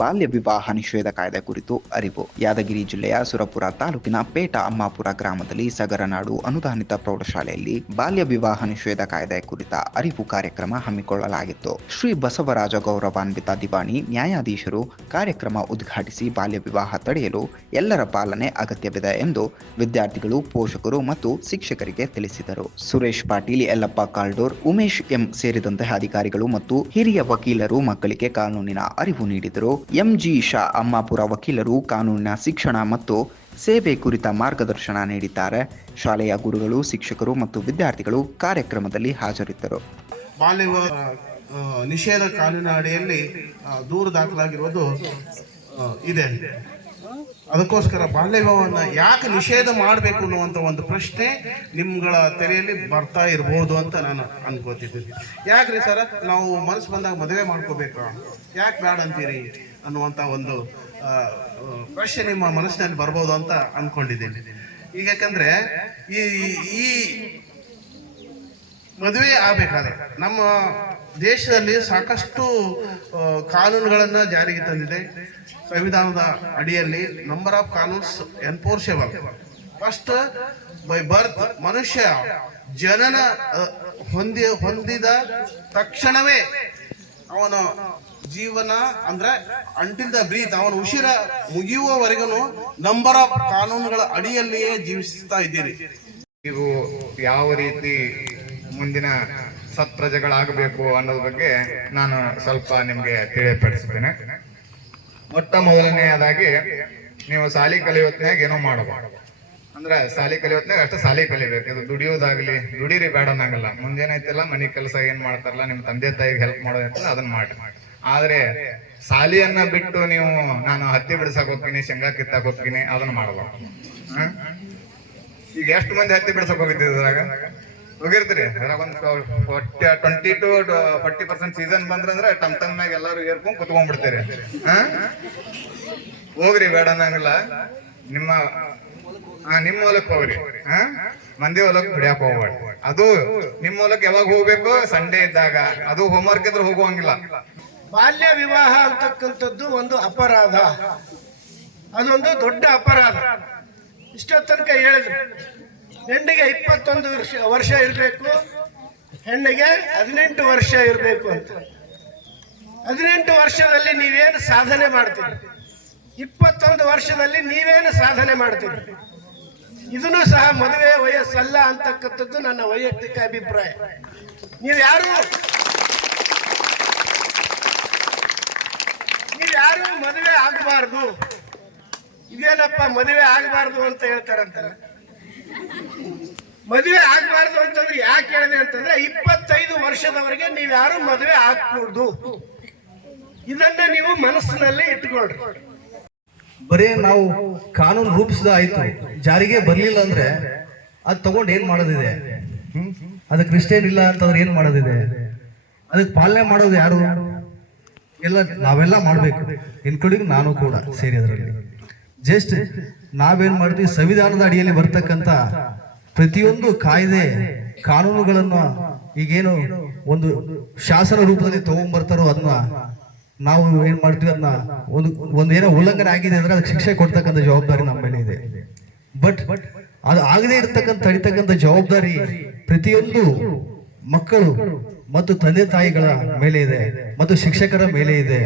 ಬಾಲ್ಯ ವಿವಾಹ ನಿಷೇಧ ಕಾಯ್ದೆ ಕುರಿತು ಅರಿವು. ಯಾದಗಿರಿ ಜಿಲ್ಲೆಯ ಸುರಪುರ ತಾಲೂಕಿನ ಪೇಟ ಅಮ್ಮಾಪುರ ಗ್ರಾಮದಲ್ಲಿ ಸಗರನಾಡು ಅನುದಾನಿತ ಪ್ರೌಢಶಾಲೆಯಲ್ಲಿ ಬಾಲ್ಯ ವಿವಾಹ ನಿಷೇಧ ಕಾಯ್ದೆ ಕುರಿತ ಅರಿವು ಕಾರ್ಯಕ್ರಮ ಹಮ್ಮಿಕೊಳ್ಳಲಾಗಿತ್ತು. ಶ್ರೀ ಬಸವರಾಜ ಗೌರವಾನ್ವಿತ ದಿವಾಣಿ ನ್ಯಾಯಾಧೀಶರು ಕಾರ್ಯಕ್ರಮ ಉದ್ಘಾಟಿಸಿ ಬಾಲ್ಯ ವಿವಾಹ ತಡೆಯಲು ಎಲ್ಲರ ಪಾಲನೆ ಅಗತ್ಯವಿದೆ ಎಂದು ವಿದ್ಯಾರ್ಥಿಗಳು, ಪೋಷಕರು ಮತ್ತು ಶಿಕ್ಷಕರಿಗೆ ತಿಳಿಸಿದರು. ಸುರೇಶ್ ಪಾಟೀಲ್, ಯಲ್ಲಪ್ಪ ಕಾಲ್ಡೂರ್, ಉಮೇಶ್ ಎಂ ಸೇರಿದಂತೆ ಅಧಿಕಾರಿಗಳು ಮತ್ತು ಹಿರಿಯ ವಕೀಲರು ಮಕ್ಕಳಿಗೆ ಕಾನೂನಿನ ಅರಿವು ನೀಡಿದರು. ಎಂಜಿ ಶಾ ಅಮ್ಮಾಪುರ ವಕೀಲರು ಕಾನೂನಿನ ಶಿಕ್ಷಣ ಮತ್ತು ಸೇವೆ ಕುರಿತ ಮಾರ್ಗದರ್ಶನ ನೀಡಿದ್ದಾರೆ. ಶಾಲೆಯ ಗುರುಗಳು, ಶಿಕ್ಷಕರು ಮತ್ತು ವಿದ್ಯಾರ್ಥಿಗಳು ಕಾರ್ಯಕ್ರಮದಲ್ಲಿ ಹಾಜರಿದ್ದರು. ಬಾಲ್ಯ ನಿಷೇಧ ಕಾನೂನಿನ ಅಡಿಯಲ್ಲಿ ದೂರು ದಾಖಲಾಗಿರುವುದು ಇದೆ. ಅದಕ್ಕೋಸ್ಕರ ಬಾಲ್ಯ ವಿವಾಹವನ್ನು ಯಾಕೆ ನಿಷೇಧ ಮಾಡಬೇಕು ಅನ್ನುವಂಥ ಒಂದು ಪ್ರಶ್ನೆ ನಿಮ್ಗಳ ತೆರೆಯಲ್ಲಿ ಬರ್ತಾ ಇರ್ಬೋದು ಅಂತ ನಾನು ಅನ್ಕೋತಿದ್ದೀನಿ. ಯಾಕ್ರಿ ಸರ್, ನಾವು ಮನಸ್ಸು ಬಂದಾಗ ಮದುವೆ ಮಾಡ್ಕೋಬೇಕಾ, ಯಾಕೆ ಬೇಡ ಅಂತೀರಿ ಅನ್ನುವಂಥ ಒಂದು ಪ್ರಶ್ನೆ ನಿಮ್ಮ ಮನಸ್ಸಿನಲ್ಲಿ ಬರ್ಬೋದು ಅಂತ ಅಂದ್ಕೊಂಡಿದ್ದೀನಿ. ಈಗ ಯಾಕಂದ್ರೆ ಈ ಮದುವೆ ಆಗಬೇಕಾದ್ರೆ ನಮ್ಮ ದೇಶದಲ್ಲಿ ಸಾಕಷ್ಟು ಕಾನೂನುಗಳನ್ನು ಜಾರಿಗೆ ತಂದಿದೆ. ಸಂವಿಧಾನದ ಅಡಿಯಲ್ಲಿ ನಂಬರ್ ಆಫ್ ಕಾನೂನ್ಸ್ ಎನ್ಫೋರ್ಸೇಬಲ್. ಫಸ್ಟ್ ಬೈ ಬರ್ತ್, ಮನುಷ್ಯ ಜನನ ಹೊಂದಿದ ತಕ್ಷಣವೇ ಅವನ ಜೀವನ ಅಂದ್ರೆ ಅಂಟಿಲ್ ದ ಬ್ರೀತ್, ಅವನ ಉಸಿರ ಮುಗಿಯುವವರೆಗೂ ನಂಬರ್ ಆಫ್ ಕಾನೂನುಗಳ ಅಡಿಯಲ್ಲಿಯೇ ಜೀವಿಸ್ತಾ ಇದ್ದೀರಿ. ಇವು ಯಾವ ರೀತಿ ಮುಂದಿನ ಸತ್ಪ್ರಜೆಗಳಾಗಬೇಕು ಅನ್ನೋದ್ರ ಬಗ್ಗೆ ನಾನು ಸ್ವಲ್ಪ ನಿಮ್ಗೆ ತಿಳಿಯಪಡಿಸ್ತೇನೆ. ಮೊಟ್ಟ ಮೊದಲನೆಯದಾಗಿ ನೀವು ಶಾಲಿ ಕಲಿಯೋತ್ನಾಗ ಏನೋ ಮಾಡಬಹುದು. ಅಂದ್ರೆ ಶಾಲಿ ಕಲಿಯೋತ್ನಾಗ ಅಷ್ಟು ಶಾಲಿ ಕಲಿಬೇಕು. ಇದು ದುಡಿಯೋದಾಗ್ಲಿ, ದುಡೀರಿ ಬೇಡ ಅನ್ನಂಗಲ್ಲ. ಮುಂದೇನೈತಿಲ್ಲ ಮನೆ ಕೆಲಸ ಏನ್ ಮಾಡ್ತಾರಲ್ಲ, ನಿಮ್ ತಂದೆ ತಾಯಿಗೆ ಹೆಲ್ಪ್ ಮಾಡೋದೈತಲ್ಲ ಅದನ್ನ ಮಾಡಿ. ಆದ್ರೆ ಶಾಲಿಯನ್ನ ಬಿಟ್ಟು ನೀವು ನಾನು ಹತ್ತಿ ಬಿಡ್ಸಕ್ ಹೋಗ್ತೀನಿ, ಶೇಂಗಾ ಕಿತ್ತಾಕ್ ಹೋಗ್ತೀನಿ ಅದನ್ನ ಮಾಡಬೇಕು. ಈಗ ಎಷ್ಟು ಮಂದಿ ಹತ್ತಿ ಬಿಡ್ಸಕ್ ಹೋಗಿದ್ರಾಗ ಹೋಗಿರ್ತೀರಿ? ಒಂದು 20 to 40% ಸೀಸನ್ ಬಂದ್ರಂದ್ರೆ ಟಮ್ಟಮ್ನಾಗ ಎಲ್ಲಾರು ಏರ್ಕೊಂಡ್ ಕುತ್ಕೊಂಡ್ಬಿಡ್ತೀರಿ. ಹೋಗ್ರಿ ಬೇಡ ಅನ್ನಂಗಿಲ್ಲ. ನಿಮ್ಮ ಹೊಲಕ್ ಹೋಗ್ರಿ, ಮಂದಿ ಹೊಲಕ್ ಬಿಡ್ಯಾಕ ಹೋಗ್ಬೇಡಿ. ಅದು ನಿಮ್ಮ ಹೊಲಕ್ ಯಾವಾಗ ಹೋಗ್ಬೇಕು? ಸಂಡೇ ಇದ್ದಾಗ. ಅದು ಹೋಮ್ವರ್ಕ್ ಇದ್ರೆ ಹೋಗುವಂಗಿಲ್ಲ. ಬಾಲ್ಯ ವಿವಾಹ ಅಂತಕ್ಕಂಥದ್ದು ಒಂದು ಅಪರಾಧ, ಅದೊಂದು ದೊಡ್ಡ ಅಪರಾಧ. ಇಷ್ಟೊತ್ತ ತನಕ ಹೇಳಿದ್ರು ಹೆಣ್ಣಿಗೆ 21 ವರ್ಷ ಇರಬೇಕು, ಹೆಣ್ಣಿಗೆ 18 ವರ್ಷ ಇರಬೇಕು ಅಂತ. 18 ವರ್ಷದಲ್ಲಿ ನೀವೇನು ಸಾಧನೆ ಮಾಡ್ತೀರಿ, 21 ವರ್ಷದಲ್ಲಿ ನೀವೇನು ಸಾಧನೆ ಮಾಡ್ತೀರಿ, ಇದನ್ನು ಸಹ ಮದುವೆ ವಯಸ್ಸಲ್ಲ ಅಂತಕ್ಕಂಥದ್ದು ನನ್ನ ವೈಯಕ್ತಿಕ ಅಭಿಪ್ರಾಯ. ನೀವ್ಯಾರು ಮದುವೆ ಆಗಬಾರ್ದು, ಇದೇನಪ್ಪ ಮದುವೆ ಆಗಬಾರ್ದು ಅಂತ ಹೇಳ್ತಾರಂತಾರೆ. ಮದುವೆ ಆಗಬಾರ್ದು ಅಂತಂದ್ರೆ ಯಾಕೆ ಹೇಳಿದೆ ಅಂತಂದ್ರೆ 25 ವರ್ಷದವರೆಗೆ ನೀವ್ಯಾರು ಮದುವೆ ಆಗ್ಕೂಡ್ದು. ಇದನ್ನ ನೀವು ಮನಸ್ಸಿನಲ್ಲಿ ಇಟ್ಕೊಳ್ರಿ. ಬರೇ ನಾವು ಕಾನೂನು ರೂಪಿಸಿದ ಆಯ್ತು, ಜಾರಿಗೆ ಬರ್ಲಿಲ್ಲ ಅಂದ್ರೆ ಅದ್ ತಗೊಂಡು ಏನ್ ಮಾಡೋದಿದೆ? ಅದಕ್ಕೆ ಕ್ರಿಶ್ಚಿಯನ್ ಇಲ್ಲ ಅಂತಂದ್ರೆ ಏನ್ ಮಾಡೋದಿದೆ? ಅದಕ್ಕೆ ಪಾಲನೆ ಮಾಡೋದು ಯಾರು? ಎಲ್ಲ ನಾವೆಲ್ಲ ಮಾಡ್ಬೇಕು, ಇನ್ಕ್ಲೂಡಿಂಗ್ ನಾನು ಕೂಡ ಸೇರಿ ಅದರಲ್ಲಿ. ಜಸ್ಟ್ ನಾವೇನ್ ಮಾಡ್ತೀವಿ, ಸಂವಿಧಾನದ ಅಡಿಯಲ್ಲಿ ಬರ್ತಕ್ಕಂಥ ಪ್ರತಿಯೊಂದು ಕಾಯ್ದೆ ಕಾನೂನುಗಳನ್ನ ಈಗೇನು ಒಂದು ಶಾಸನ ರೂಪದಲ್ಲಿ ತಗೊಂಡ್ಬರ್ತಾರೋ ಅದನ್ನ ನಾವು ಏನ್ ಮಾಡ್ತೀವಿ, ಅದನ್ನ ಒಂದು ಏನೋ ಉಲ್ಲಂಘನೆ ಆಗಿದೆ ಅಂದ್ರೆ ಅದಕ್ಕೆ ಶಿಕ್ಷೆ ಕೊಡ್ತಕ್ಕಂಥ ಜವಾಬ್ದಾರಿ ನಮ್ಮ ಮೇಲೆ ಇದೆ. ಬಟ್ ಅದು ಆಗದೆ ತಡಿತಕ್ಕಂಥ ಜವಾಬ್ದಾರಿ ಪ್ರತಿಯೊಂದು ಮಕ್ಕಳು ಮತ್ತು ತಂದೆ ತಾಯಿಗಳ ಮೇಲೆ ಇದೆ ಮತ್ತು ಶಿಕ್ಷಕರ ಮೇಲೆ ಇದೆ.